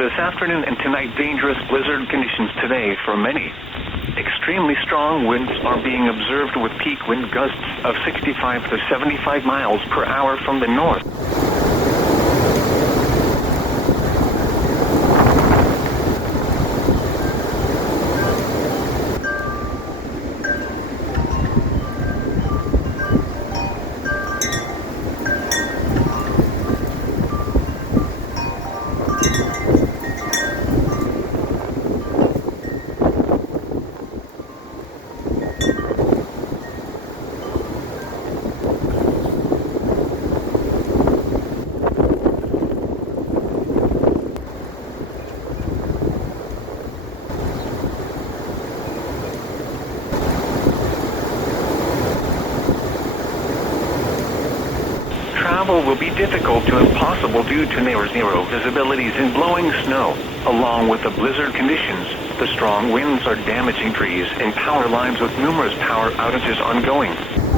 this afternoon and tonight, dangerous blizzard conditions today for many. Extremely strong winds are being observed with peak wind gusts of 65 to 75 miles per hour from the north. Travel will be difficult to impossible due to near zero visibilities and blowing snow. Along with the blizzard conditions, the strong winds are damaging trees and power lines with numerous power outages ongoing.